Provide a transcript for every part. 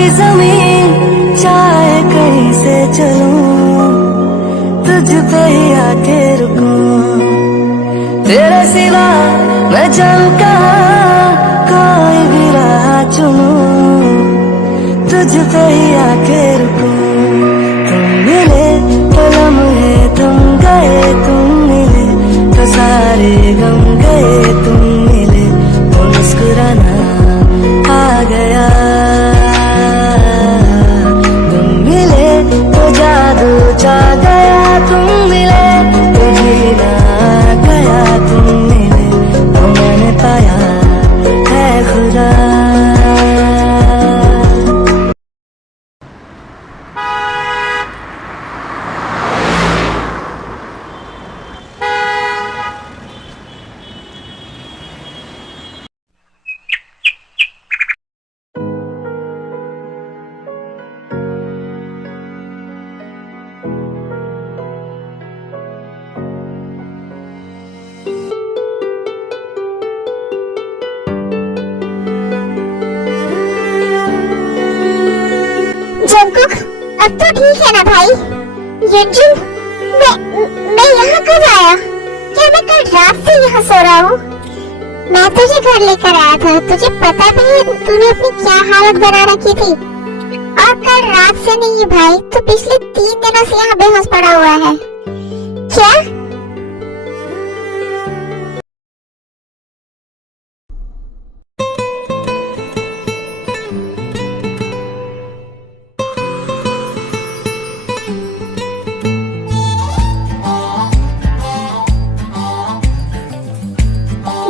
सारी जमीन चाहे कहीं से चलूं, तुझ पे ही आके रुकूं। तेरे सिवा मैं जाऊं कहाँ, कोई भी राह चुनूं, तुझ पे ही आके रुकूं। तुम मिले तो लम्हे तुम गए, तुम मिले तो सारे गम गए, तुम मिले तो मुस्कुराना आ गया। तुम मिले तो जादू छा गया, तुम मिले तो जीना आ गया, तुम मिले तो मैंने पाया है खुदा। जंकुक, अब तो ठीक है ना भाई? युनजुन, मैं यहाँ कब आया? क्या मैं कल रात से यहाँ सो रहा हूँ? मैं तुझे घर लेकर आया था, तुझे पता भी है तूने अपनी क्या हालत बना रखी थी। और कल रात से नहीं भाई, तू पिछले 3 दिनों से यहाँ बेहोश पड़ा हुआ है। क्या?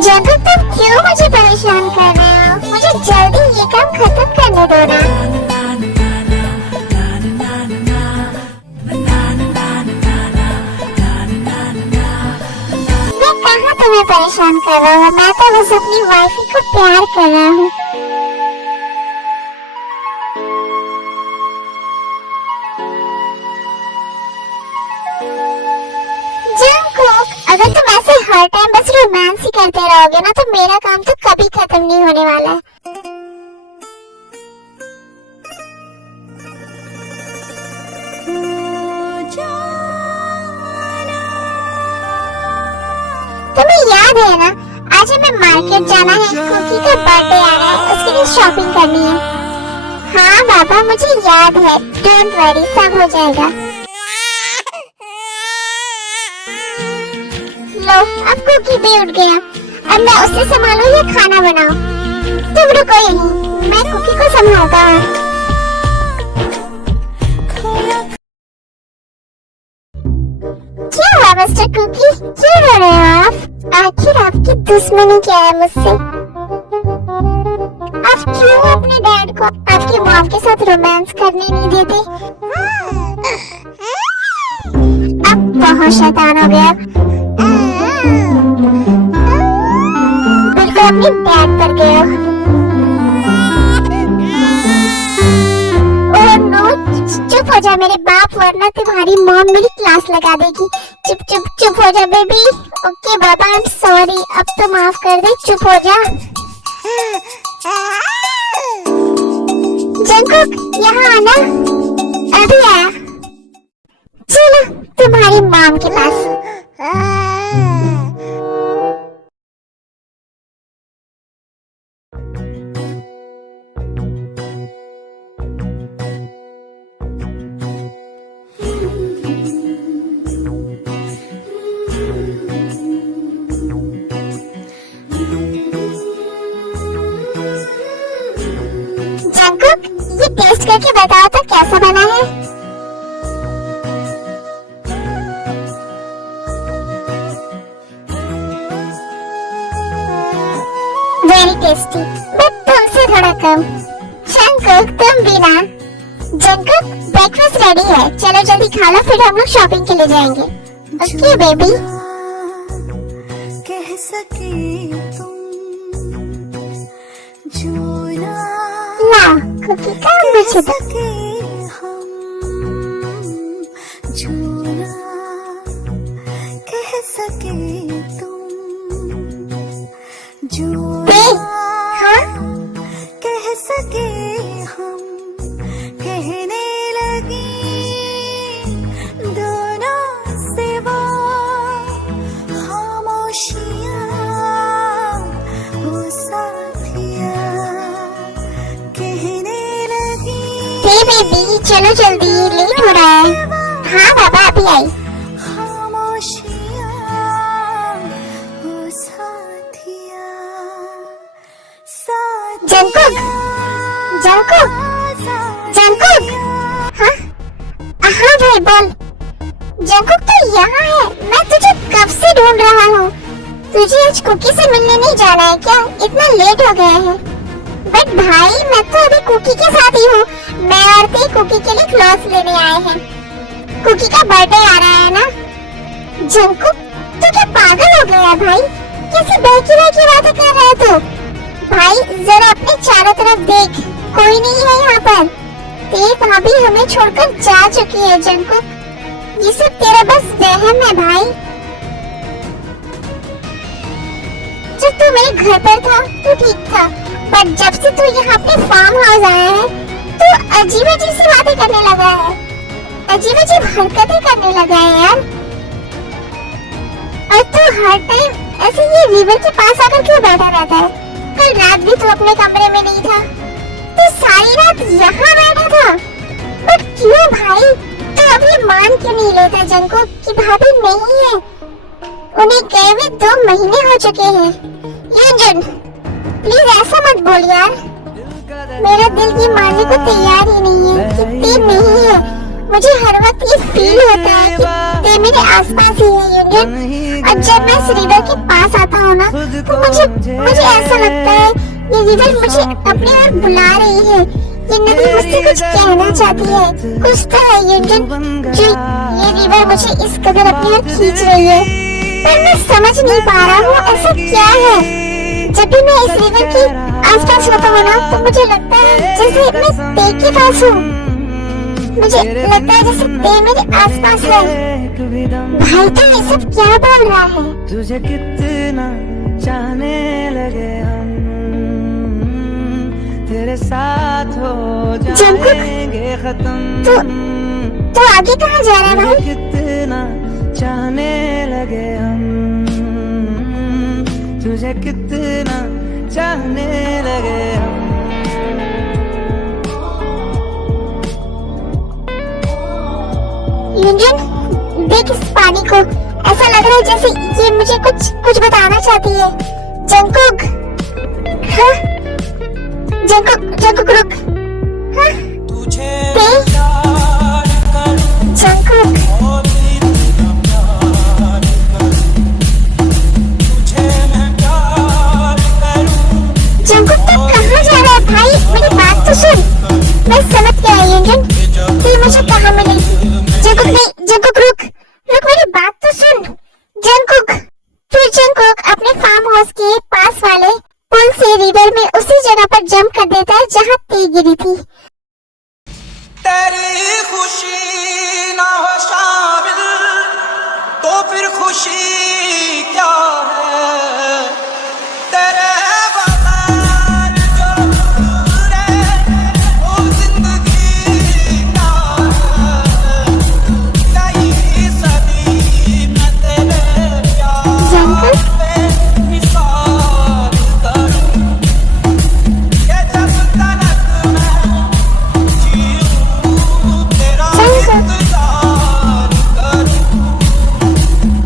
जंकुक, तुम क्यों मुझे परेशान कर रहे हो? मुझे जल्दी ये काम खत्म करने दो ना। मैं कहाँ तुम्हें परेशान कर रहा हूँ? मैं तो बस अपनी वाइफी को प्यार कर रहा हूँ। जंकुक, अगर तुम ऐसे हर टाइम बस रोमांस ही करते रहोगे ना, तो मेरा काम तो कभी खत्म नहीं होने वाला है। तुम्हें याद है ना, आज हमें मार्केट जाना है, कुकी का बर्थडे आ रहा है, उसके लिए शॉपिंग करनी है। हाँ बाबा, मुझे याद है, डोंट वरी, सब हो जाएगा। लो, अब कुकी भी उठ गया। अब मैं उसे संभालूं या खाना बनाऊं? तुम रुको यहीं, मैं कुकी को संभालता हूँ। क्या हुआ मिस्टर कुकी, क्यों रो रहे हो आप? आखिर आपकी दुश्मनी क्या है मुझसे? आप क्यों अपने डैड को आपकी मॉम के साथ रोमांस करने नहीं देते? अब बहुत शैतान हो गया। बिल्कुल अपनी डैड पर गए हो। ओह नो, चुप हो जा मेरे बाप, वरना तुम्हारी मॉम मेरी क्लास लगा देगी। चुप चुप चुप हो जा baby. Okay Baba, I am sorry, अब तो माफ कर दे, चुप हो जा। जंकुक, यहाँ आना। अभी आया। चलो तुम्हारी मॉम के पास। जंकुक, ये टेस्ट करके बताओ तो कैसा बना है? वेरी टेस्टी, बट तुमसे थोड़ा कम। जंकुक, तुम भी ना। जंकुक, ब्रेकफास्ट रेडी है, चलो जल्दी खा लो, फिर हम लोग शॉपिंग के लिए जाएंगे। Okay baby. कह सके तुम जो ला, कुकी का मुझे दो। कह सके तुम जो हाँ? कह सके हम बेबी चलो जल्दी, लेट हो रहा है। हाँ पापा अभी आई। Jungkook Jungkook Jungkook. हाँ हाँ भाई बोल। जंकुक तो यहाँ है, मैं तुझे कब से ढूंढ रहा हूँ। तुझे आज कुकी से मिलने नहीं जाना है क्या? इतना लेट हो गया है। बट भाई मैं तो अभी कुकी के साथ ही हूँ। मैं और ते कुकी के लिए क्लॉथ्स लेने आए हैं। कुकी का बर्थडे आ रहा है ना। जंकुक तू क्या पागल हो गया भाई? कैसे बहकी बहकी बातें कर रहा है तू? भाई जरा अपने चारों तरफ देख, कोई नहीं है यहाँ पर। ते भाभी हमें छोड़कर जा चुकी है जंकुक। ये सब तेरा बस वहम है भाई। जब तू मेरे घर पर था तो ठीक था, पर जब से तू यहाँ अपने फार्म हाउस आया है तो अजीब अजीब सी बातें करने लगा है, अजीब अजीब हरकतें करने लगा है यार। और तू हर टाइम ऐसे ये रिवर के पास आकर क्यों बैठा रहता है? कल रात भी तू अपने कमरे में नहीं था, तू सारी रात यहाँ बैठा था। पर क्यों भाई? तू अभी मान क्यों नहीं लेता जंकुक कि भाभी नहीं है? उन्हें गए हुए 2 महीने हो चुके हैं। यूंजन प्लीज ऐसा मत बोल यार। मेरा दिल ये मानने को तैयार ही नहीं है कि ते नहीं है। मुझे हर वक्त ये फील होता है कि ते मेरे आसपास ही है यूंजन। और जब मैं इस रिवर के पास आता हूँ ना तो मुझे ऐसा लगता है ये रिवर मुझे अपनी ओर बुला रही है। ये नदी मुझसे कुछ कहना चाहती है। कुछ तो है यूंजन जो ये रिवर मुझे इस कदर अपनी ओर खींच रही है, पर मैं समझ नहीं पा रहा हूँ ऐसा क्या है। जब भी मैं इस रिवर के आसपास होता हूँ ना तो मुझे लगता है जैसे मैं ते के पास हूँ। मुझे लगता है जैसे ते मेरे आसपास है। भाई तो ये सब क्या बोल रहा है? तुझे कितना चाहने लगे हम, तेरे साथ हो जाएंगे खत्म। तो आगे कहाँ जा रहा है भाई? कितना चाहने लगे हम, तुझे कितना चाहने लगे हम। यूंजन देख इस पानी को, ऐसा लग रहा है जैसे ये मुझे कुछ बताना चाहती है। जंकुक हाँ? जंकुक रुक। हाँ? ते? जंकुक जंकुक तो कहाँ जा रहा है भाई? मेरी बात तो सुन। मैं समझ गया यूंजन, ते मुझे कहाँ मिलेगी। जंकुक नहीं, जंकुक रुक मेरी बात तो सुन। जंकुक फिर जंकुक अपने फार्म हाउस के पास वाले पुल से रिवर में उसी जगह पर जंप कर देता है जहाँ ते गिरी थी। तेरी खुशी ना हो शामिल तो फिर खुशी क्या है? तेरे बगैर जो गुजरे वो जिंदगी क्या है? नई सदी में तेरे प्यार पे मिसाल करूं कि जब तक मैं जीऊं तेरा इंतजार करूं,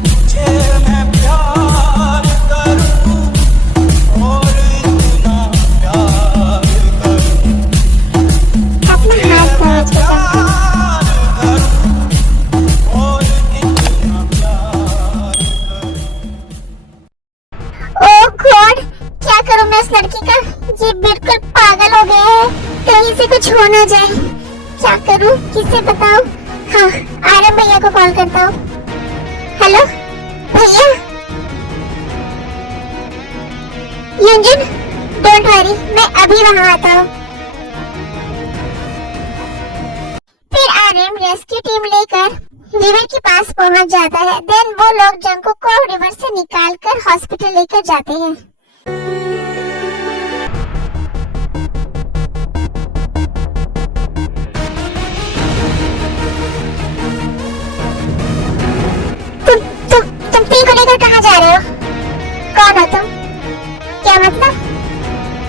तुझे मैं प्यार करूं और इतना प्यार करूं, अपना हाथ समझ के प्यार करूं और इतना प्यार करूं। ओह गॉड, क्या करूं मैं इस लड़की का? ये बिल्कुल पागल हो गया है, कहीं से कुछ हो ना जाए। क्या करूं, किसे बताऊं? हाँ आरम भैया को कॉल करता हूँ। हेलो भैया। यूंजन डोंट वरी, मैं अभी वहां आता हूँ। फिर आरम रेस्क्यू टीम लेकर रिवर के पास पहुंच जाता है। देन वो लोग जंकुक को रिवर से निकालकर हॉस्पिटल लेकर जाते हैं। तुम टी को लेकर कहाँ जा रहे हो? कौन हो तुम? क्या मतलब?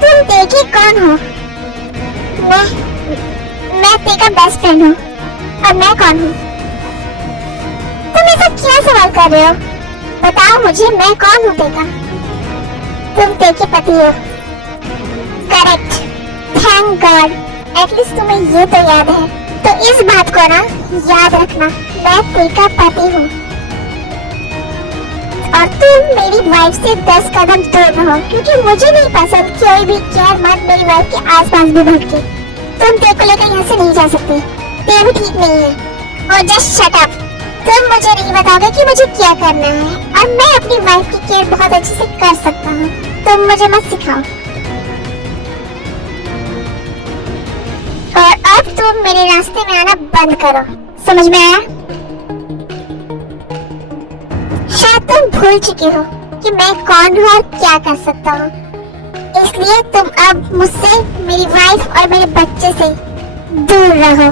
तुम देखिए कौन हो? मैं तेरा बेस्ट फ्रेंड हूँ और मैं कौन हूँ? तुम ऐसा क्या सवाल कर रहे हो? बताओ मुझे, मैं कौन हूँ तेरा? तुम तेरे पति हो। करेक्ट, थैंक गॉड, एटलीस्ट तुम्हें ये तो याद है। तो इस बात को ना याद रखना, मैं तेरा पति हूँ और तुम मेरी वाइफ से 10 कदम दूर रहो, क्योंकि मुझे नहीं पसंद कोई भी गैर मर्द मेरी वाइफ के आसपास भी भटके। तुम तेरे को लेकर यहाँ से नहीं जा सकते, ये भी ठीक नहीं है। और जस्ट शट अप, तुम मुझे नहीं बताओगे कि मुझे क्या करना है, और मैं अपनी वाइफ की केयर बहुत अच्छे से कर सकता हूँ, तुम मुझे मत सिखाओ। और अब तुम मेरे रास्ते में आना बंद करो, समझ में आया? शायद तुम भूल चुके हो कि मैं कौन हूँ और क्या कर सकता हूँ, इसलिए तुम अब मुझसे, मेरी वाइफ और मेरे बच्चे से दूर रहो।